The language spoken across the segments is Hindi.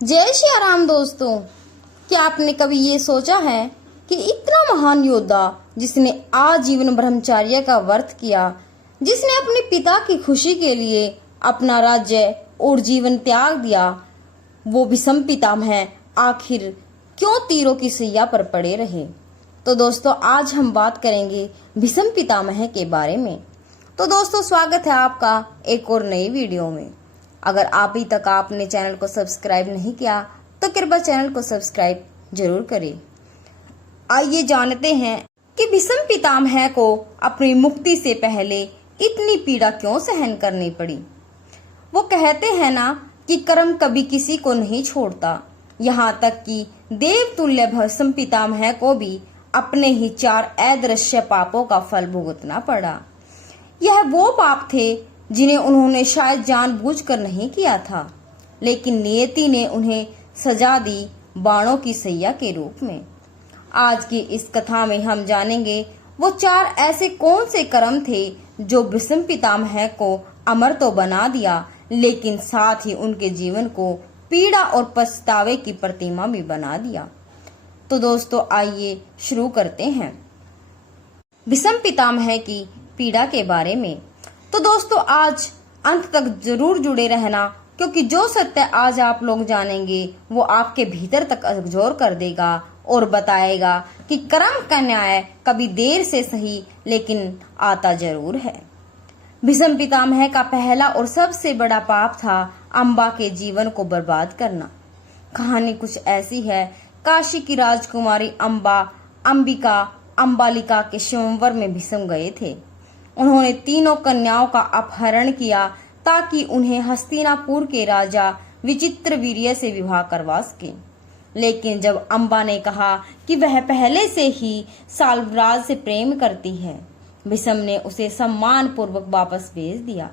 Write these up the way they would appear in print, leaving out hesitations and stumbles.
जय श्री राम दोस्तों। क्या आपने कभी ये सोचा है कि इतना महान योद्धा जिसने आजीवन ब्रह्मचर्य का व्रत किया, जिसने अपने पिता की खुशी के लिए अपना राज्य और जीवन त्याग दिया, वो भीष्म पितामह आखिर क्यों तीरों की सैया पर पड़े रहे? तो दोस्तों आज हम बात करेंगे भीष्म पितामह के बारे में। तो दोस्तों स्वागत है आपका एक और नई वीडियो में। अगर अभी तक आपने चैनल को सब्सक्राइब नहीं किया तो कृपया चैनल को सब्सक्राइब जरूर करें। आइए जानते हैं कि भीष्म पितामह को अपनी मुक्ति से पहले इतनी पीड़ा क्यों सहन करनी पड़ी। वो कहते हैं ना कि कर्म कभी किसी को नहीं छोड़ता। यहाँ तक कि देवतुल्य भीष्म पितामह को भी अपने ही 4 अदृश्य पापों का फल भुगतना पड़ा। यह वो पाप थे जिन्हें उन्होंने शायद जानबूझकर नहीं किया था, लेकिन नियति ने उन्हें सजा दी बाणों की सैया के रूप में। आज की इस कथा में हम जानेंगे वो 4 ऐसे कौन से कर्म थे जो भीष्म पितामह को अमर तो बना दिया, लेकिन साथ ही उनके जीवन को पीड़ा और पछतावे की प्रतिमा भी बना दिया। तो दोस्तों आइए शुरू करते हैं भीष्म पितामह की पीड़ा के बारे में। तो दोस्तों आज अंत तक जरूर जुड़े रहना, क्योंकि जो सत्य आज आप लोग जानेंगे वो आपके भीतर तक अजोर कर देगा और बताएगा कि कर्म का न्याय कभी देर से सही लेकिन आता जरूर है। भीष्म पितामह का पहला और सबसे बड़ा पाप था अम्बा के जीवन को बर्बाद करना। कहानी कुछ ऐसी है। काशी की राजकुमारी अंबिका अंबालिका के स्वयंवर में भीष्म गए थे। उन्होंने तीनों कन्याओं का अपहरण किया ताकि उन्हें हस्तिनापुर के राजा विचित्रवीर्य से विवाह करवा सके। लेकिन जब अम्बा ने कहा कि वह पहले से ही साल्वराज से प्रेम करती है, भीष्म ने उसे सम्मान पूर्वक वापस भेज दिया।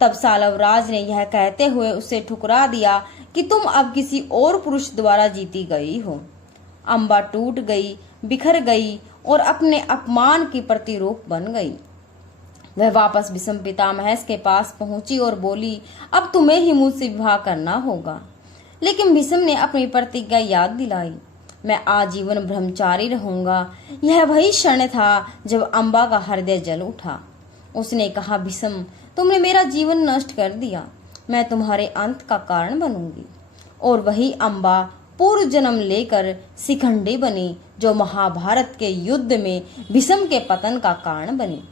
तब साल्वराज ने यह कहते हुए उसे ठुकरा दिया कि तुम अब किसी और पुरुष द्वारा जीती गई हो। अम्बा टूट गई, बिखर गई और अपने अपमान की प्रतिरूप बन गई। वह वापस भीष्म पितामह के पास पहुंची और बोली, अब तुम्हें ही मुझसे विवाह करना होगा। लेकिन भीष्म ने अपनी प्रतिज्ञा याद दिलाई, मैं आजीवन ब्रह्मचारी रहूंगा। यह वही क्षण था जब अम्बा का हृदय जल उठा। उसने कहा, भीष्म तुमने मेरा जीवन नष्ट कर दिया, मैं तुम्हारे अंत का कारण बनूंगी। और वही अम्बा पूर्व जन्म लेकर शिखंडी बनी, जो महाभारत के युद्ध में भीष्म के पतन का कारण बनी।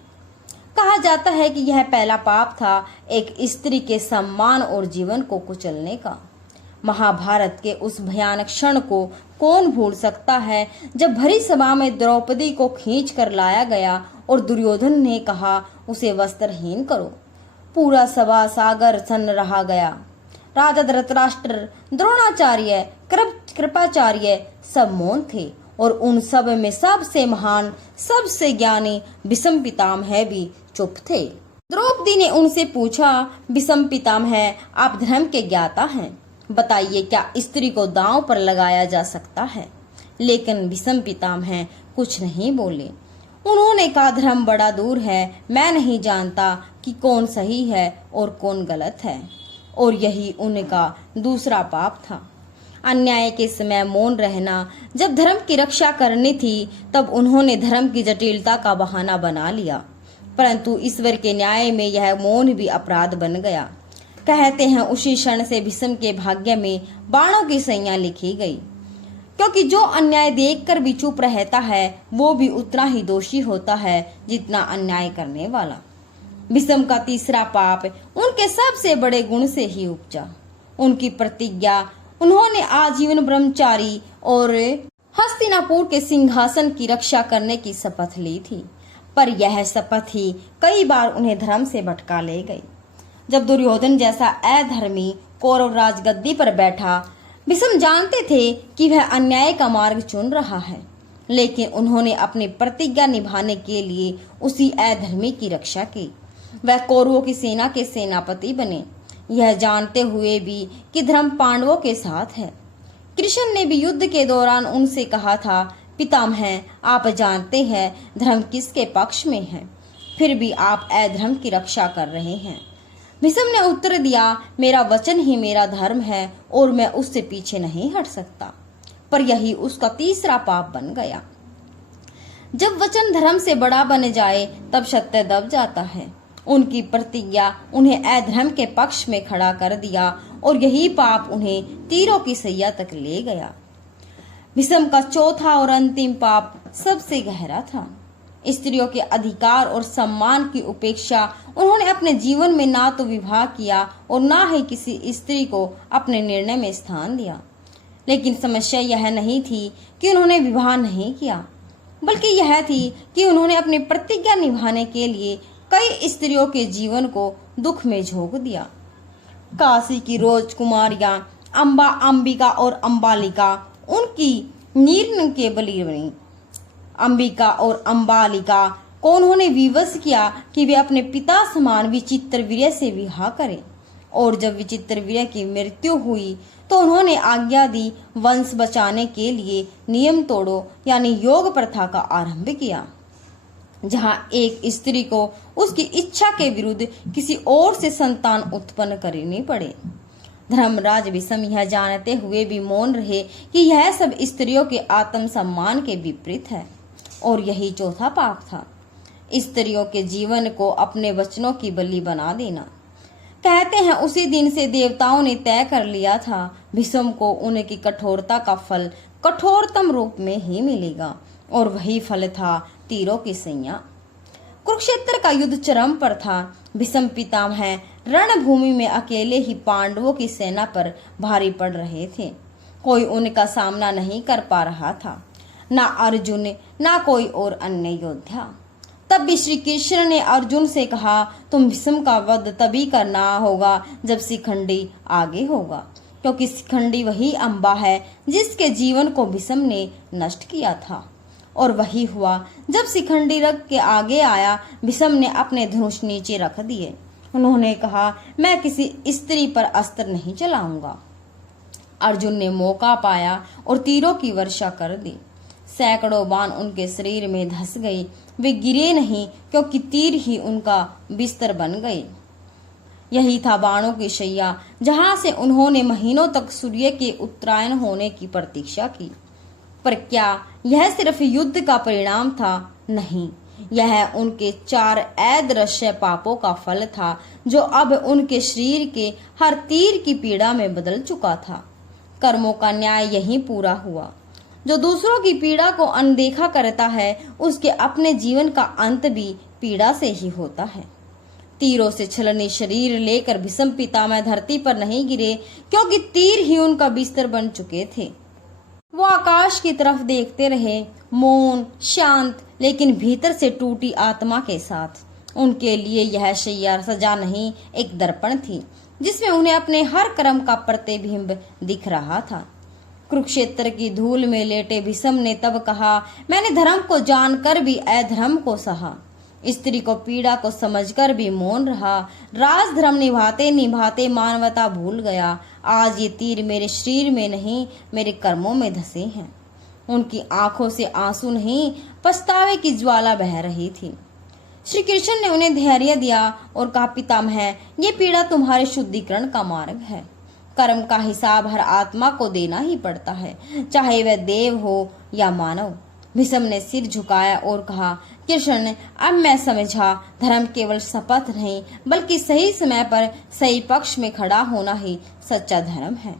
कहा जाता है कि यह पहला पाप था एक स्त्री के सम्मान और जीवन को कुचलने का। महाभारत के उस भयानक क्षण को कौन भूल सकता है, जब भरी सभा में द्रौपदी को खींच कर लाया गया और दुर्योधन ने कहा उसे वस्त्रहीन करो। पूरा सभा सागर सन रहा गया। राजा धृतराष्ट्र, द्रोणाचार्य, कृपाचार्य सब मौन थे और उन सब में सबसे महान, सबसे ज्ञानी भीष्म पितामह भी चुप थे। द्रौपदी ने उनसे पूछा, भीष्म पितामह आप धर्म के ज्ञाता हैं, बताइए क्या स्त्री को दांव पर लगाया जा सकता है? लेकिन भीष्म पितामह कुछ नहीं बोले। उन्होंने कहा, धर्म बड़ा दूर है, मैं नहीं जानता कि कौन सही है और कौन गलत है। और यही उनका दूसरा पाप था, अन्याय के समय मौन रहना। जब धर्म की रक्षा करनी थी तब उन्होंने धर्म की जटिलता का बहाना बना लिया, परंतु ईश्वर के न्याय में यह मौन भी अपराध बन गया। कहते हैं उसी क्षण से भीष्म के भाग्य में बाणों की सैया लिखी गई, क्योंकि जो अन्याय देखकर भी चुप रहता है वो भी उतना ही दोषी होता है जितना अन्याय करने वाला। भीष्म का तीसरा पाप उनके सबसे बड़े गुण से ही उपजा, उनकी प्रतिज्ञा। उन्होंने आजीवन ब्रह्मचारी और हस्तिनापुर के सिंहासन की रक्षा करने की शपथ ली थी, पर यह शपथ ही कई बार उन्हें धर्म से भटका ले गई। जब दुर्योधन जैसा अधर्मी कौरव राजगद्दी पर बैठा, भीष्म जानते थे कि वह अन्याय का मार्ग चुन रहा है, लेकिन उन्होंने अपनी प्रतिज्ञा निभाने के लिए उसी अधर्मी की रक्षा की। वह कौरवों की सेना के सेनापति बने, यह जानते हुए भी कि धर्म पांडवों के साथ है। कृष्ण ने भी युद्ध के दौरान उनसे कहा था, पितामह आप जानते हैं धर्म किसके पक्ष में है, फिर भी आप अधर्म की रक्षा कर रहे हैं। भीष्म ने उत्तर दिया, मेरा वचन ही मेरा धर्म है और मैं उससे पीछे नहीं हट सकता। पर यही उसका तीसरा पाप बन गया। जब वचन धर्म से बड़ा बन जाए तब सत्य दब जाता है। उनकी प्रतिज्ञा उन्हें अधर्म के पक्ष में खड़ा कर दिया और यही पाप उन्हें तीरों की सैया तक ले गया। भीष्म का चौथा और अंतिम पाप सबसे गहरा था। स्त्रियों के अधिकार और सम्मान की उपेक्षा उन्होंने अपने जीवन में ना तो विवाह किया और ना ही किसी स्त्री को अपने निर्णय में स्थान दिया। लेकिन समस्या यह नहीं थी कि उन्होंने विवाह नहीं किया, बल्कि यह थी कि उन्होंने अपनी प्रतिज्ञा निभाने के लिए कई स्त्रियों के जीवन को दुख में झोंक दिया। काशी की राजकुमारियां अंबिका और अंबालिका उनकी नीर के बलि बनी। अंबिका और अंबालिका को उन्होंने विवश किया कि वे अपने पिता समान विचित्रवीर्य से विवाह करें, और जब विचित्रवीर्य की मृत्यु हुई तो उन्होंने आज्ञा दी, वंश बचाने के लिए नियम तोड़ो, यानी योग प्रथा का आरंभ किया, जहां एक स्त्री को उसकी इच्छा के विरुद्ध किसी और से संतान उत्पन्न करनी पड़े। धर्मराज भीष्म यह जानते हुए भी मौन रहे कि यह सब स्त्रियों के आत्मसम्मान के विपरीत है, और यही चौथा पाप था, स्त्रियों के जीवन को अपने वचनों की बलि बना देना। कहते हैं उसी दिन से देवताओं ने तय कर लिया था भीष्म को उनकी कठोरता का फल कठोरतम रूप में ही मिलेगा, और वही फल था तीरों की सैया। कुरुक्षेत्र का युद्ध चरम पर था। भीष्म पितामह रणभूमि में अकेले ही पांडवों की सेना पर भारी पड़ रहे थे। कोई उनका सामना नहीं कर पा रहा था, ना अर्जुन ना कोई और अन्य योद्धा। तब भी श्री कृष्ण ने अर्जुन से कहा, तुम भीष्म का वध तभी करना होगा जब शिखंडी आगे होगा, क्योंकि शिखंडी वही अम्बा है जिसके जीवन को भीष्म ने नष्ट किया था। और वही हुआ। जब शिखंडी रथ के आगे आया, भीष्म ने अपने धनुष नीचे रख दिए। उन्होंने कहा, मैं किसी स्त्री पर अस्त्र नहीं चलाऊंगा। अर्जुन ने मौका पाया और तीरों की वर्षा कर दी। सैकड़ों बाण उनके शरीर में धंस गए। वे गिरे नहीं, क्योंकि तीर ही उनका बिस्तर बन गए। यही था बाणों की शैया, जहां से उन्होंने महीनों तक सूर्य के उत्तरायण होने की प्रतीक्षा की। पर क्या यह सिर्फ युद्ध का परिणाम था? नहीं, यह उनके 4 अदृश्य पापों का फल था, जो अब उनके शरीर के हर तीर की पीड़ा में बदल चुका था। कर्मों का न्याय यहीं पूरा हुआ। जो दूसरों की पीड़ा को अनदेखा करता है, उसके अपने जीवन का अंत भी पीड़ा से ही होता है। तीरों से छलनी शरीर लेकर भीष्म पितामह धरती पर नहीं गिरे, क्योंकि तीर ही उनका बिस्तर बन चुके थे। वो आकाश की तरफ देखते रहे, मौन, शांत, लेकिन भीतर से टूटी आत्मा के साथ। उनके लिए यह शैया सजा नहीं, एक दर्पण थी, जिसमें उन्हें अपने हर कर्म का प्रतिबिंब दिख रहा था। कुरुक्षेत्र की धूल में लेटे भीष्म ने तब कहा, मैंने धर्म को जानकर भी अधर्म को सहा, स्त्री को पीड़ा को समझकर भी मौन रहा, राजधर्म निभाते निभाते मानवता भूल गया। आज ये तीर मेरे शरीर में नहीं, मेरे कर्मों में धंसे हैं। उनकी आंखों से आंसू नहीं, पछतावे की ज्वाला बह रही थी। श्री कृष्ण ने उन्हें धैर्य दिया और कहा, पितामह, ये पीड़ा तुम्हारे शुद्धिकरण का मार्ग है। कर्म का हिसाब हर आत्मा को देना ही पड़ता है, चाहे वह देव हो या मानव। भीष्म ने सिर झुकाया और कहा, कृष्ण, अब मैं समझा, धर्म केवल शपथ नहीं, बल्कि सही समय पर सही पक्ष में खड़ा होना ही सच्चा धर्म है।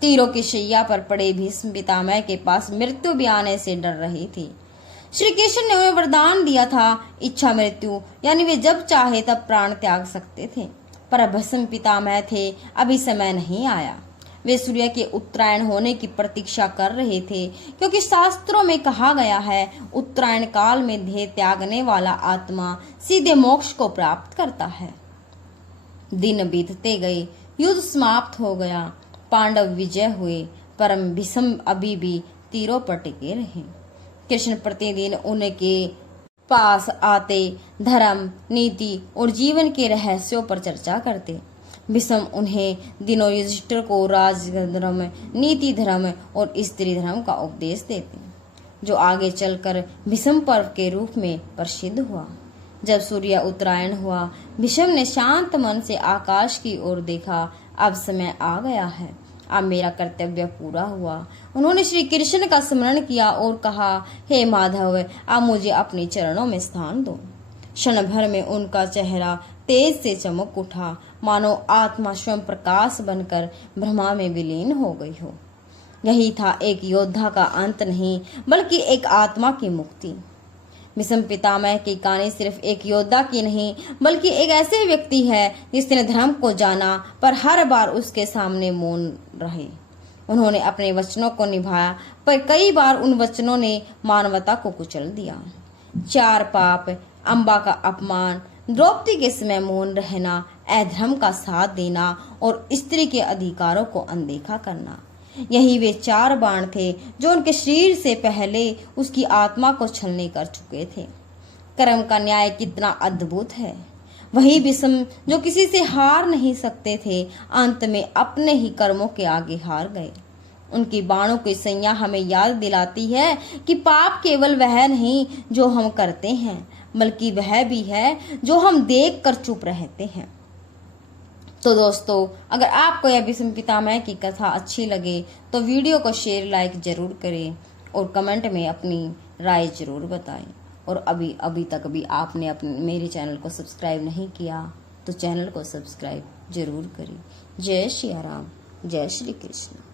तीरों की शैया पर पड़े भीष्म पितामह के पास मृत्यु भी आने से डर रही थी। श्री कृष्ण ने उन्हें वरदान दिया था, इच्छा मृत्यु, यानी वे जब चाहे तब प्राण त्याग सकते थे। पर भीष्म पितामह थे, अभी समय नहीं आया। वे सूर्य के उत्तरायण होने की प्रतीक्षा कर रहे थे, क्योंकि शास्त्रों में कहा गया है, उत्तरायण काल में देह त्यागने वाला आत्मा सीधे मोक्ष को प्राप्त करता है। दिन बीतते गए, युद्ध समाप्त हो गया, पांडव विजय हुए, परम भीष्म अभी भी तीरों पर टिके रहे। कृष्ण प्रतिदिन उनके पास आते धर्म, नीति और जीवन के रहस्यों पर चर्चा करते। भीष्म उन्हें दिनों युधिष्ठिर को राजधर्म, नीति धर्म और स्त्री धर्म का उपदेश देते, जो आगे चलकर भीष्म पर्व के रूप में प्रसिद्ध हुआ। जब सूर्य उत्तरायण हुआ, भीष्म ने शांत मन से आकाश की ओर देखा। अब समय आ गया है, अब मेरा कर्तव्य पूरा हुआ। उन्होंने श्री कृष्ण का स्मरण किया और कहा, हे माधव, अब मुझे अपने चरणों में स्थान दो। क्षण भर में उनका चेहरा तेज से चमक उठा, मानो आत्मा स्वयं प्रकाश बनकर ब्रह्मा में विलीन हो गई हो। यही था एक योद्धा का अंत नहीं, बल्कि एक आत्मा की मुक्ति। भीष्म पितामह की कहानी सिर्फ एक योद्धा की नहीं, बल्कि एक ऐसे व्यक्ति है जिसने धर्म को जाना पर हर बार उसके सामने मौन रहे। उन्होंने अपने वचनों को निभाया, पर कई बार उन वचनों ने मानवता को कुचल दिया। 4 पाप, अम्बा का अपमान, द्रौपदी के समय मौन रहना, अधर्म का साथ देना और स्त्री के अधिकारों को अनदेखा करना, यही वे 4 बाण थे जो उनके शरीर से पहले उसकी आत्मा को छलनी कर चुके थे। कर्म का न्याय कितना अद्भुत है। वही भीष्म जो किसी से हार नहीं सकते थे, अंत में अपने ही कर्मों के आगे हार गए। उनकी बाणों की संज्ञा हमें याद दिलाती है कि पाप केवल वह नहीं जो हम करते हैं, बल्कि वह भी है जो हम देख कर चुप रहते हैं। तो दोस्तों, अगर आपको यह भीष्म पितामह की कथा अच्छी लगे तो वीडियो को शेयर लाइक जरूर करें और कमेंट में अपनी राय जरूर बताएं। और अभी तक भी आपने अपने मेरे चैनल को सब्सक्राइब नहीं किया तो चैनल को सब्सक्राइब जरूर करें। जय श्री राम, जय श्री कृष्ण।